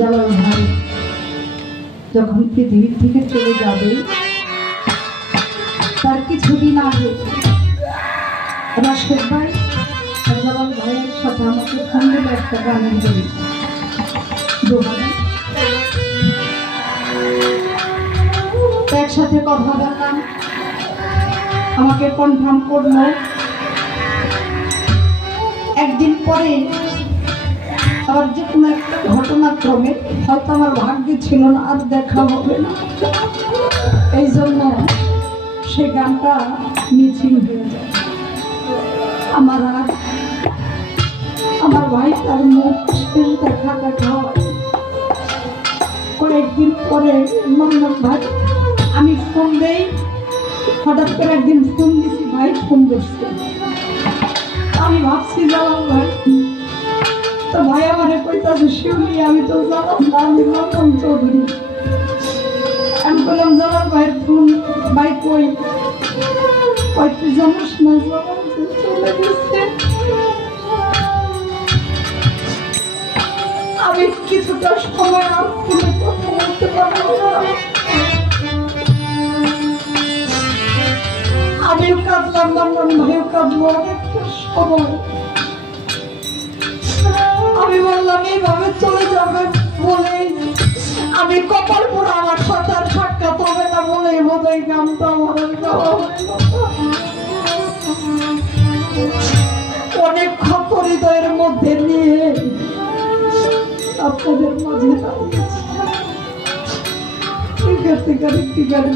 জালাল ভাই যখন পৃথিবী থেকে চলে যাবে তার কিছুদিন আগে রাশেদ ভাই আর জালাল ভাইয়ের সাথে আমাকে ফোন দিল একটা গানের জন্য। একসাথে কথা বললাম, আমাকে কনফার্ম করলো। একদিন পরে আবার যে কোনো একটা ঘটনাক্রমে হয়তো আমার ভাগ্যে ছিল না আর দেখা হবে না, এই জন্য সে গানটা মিছিল হয়ে যায়। আমার ভাই তার মুখ শেষ দেখা হয়। কয়েকদিন পরে বললাম ভাই আমি ফোন দেই, হঠাৎ করে একদিন ফোন দিছি, ভাই ফোন করছে। আমি ভাবছি জালাল ভাই, তো ভাই আমারে কইতাছে শিউলি আমি তো জালাল না, আমি রতন চৌধুরী। আমি বললাম জালাল ভাইয়ের ফোন, ভাই কই? তুই জানিস না জালাল চলে গেছে। আমি কিছুটা সময় আর ফোনে কথা বলতে পারবো না। আমিও কাঁদলাম, মান্নান ভাইও কাঁদলো অনেকটা সময়। আমি বললাম এইভাবে চলে যাবে বলে আমি কপাল পুরো আমার সাথে আর সাক্ষাৎ হবে না বলে বোধহয় গানটা আমার গাওয়া হলো। অনেক ক্ষত হৃদয়ের মধ্যে নিয়ে আপনাদের মাঝে দাঁড়িয়েছি। একটি গান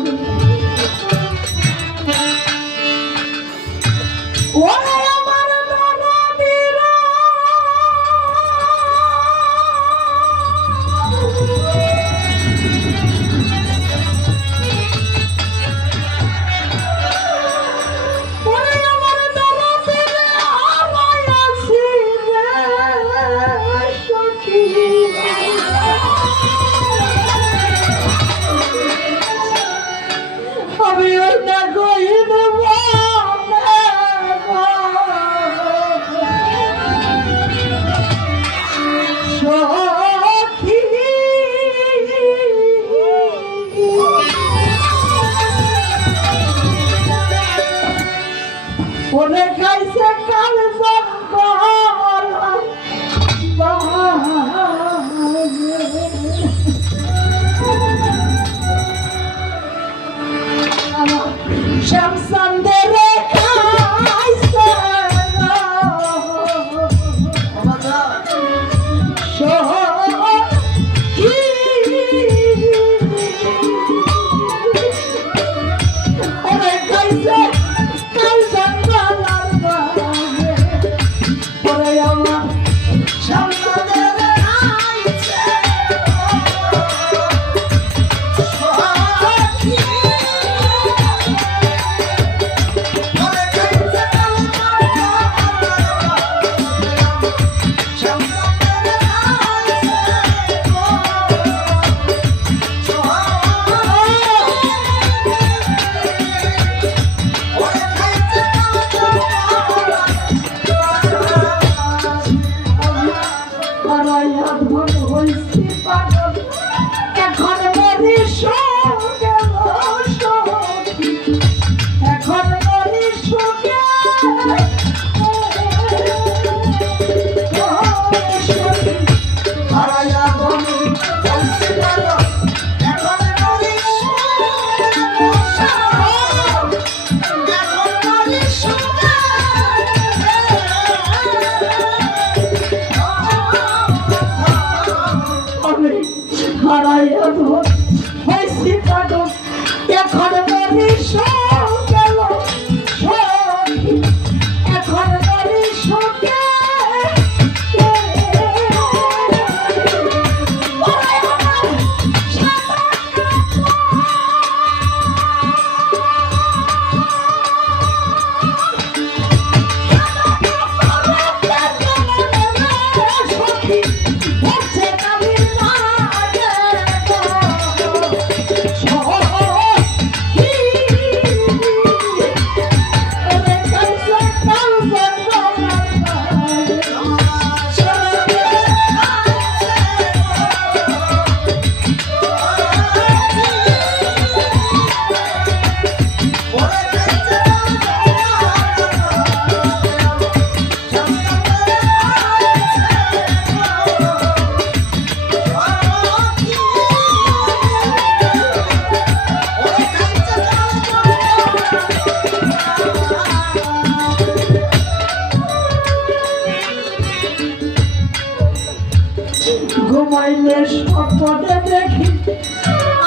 স্বপ্নে দেখি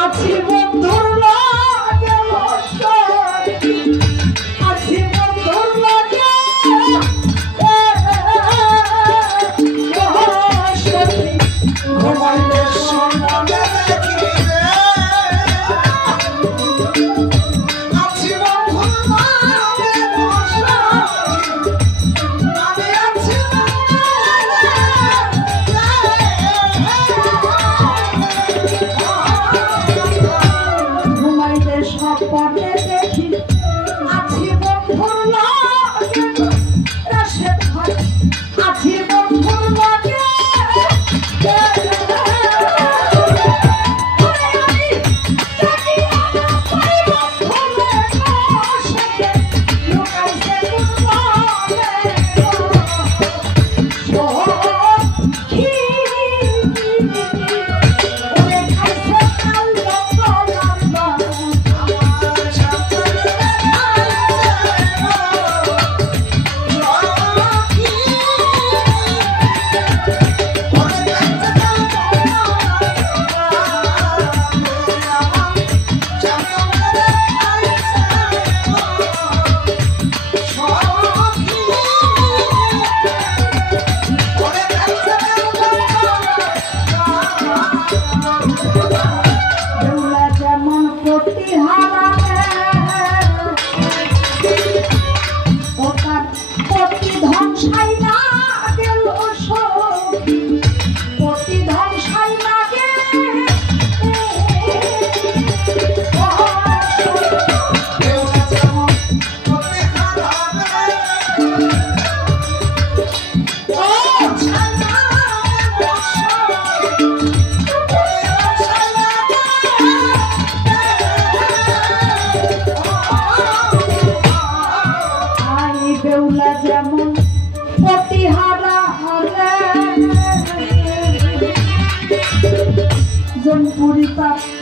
আছি বন্ধুর লাগে আছি বন্ধুর লাগে ঘুমাইলে স্বপ্নে দেখি আছি বন্ধুর লাগে আমি আছি ঘুমাইলে স্বপ্নে দেখি আছি বন্ধুর লাগে রাশেদ ভাই আছি বন্ধুর লাগে বেউলা যেমন প্রতিহারা জনপুরি তার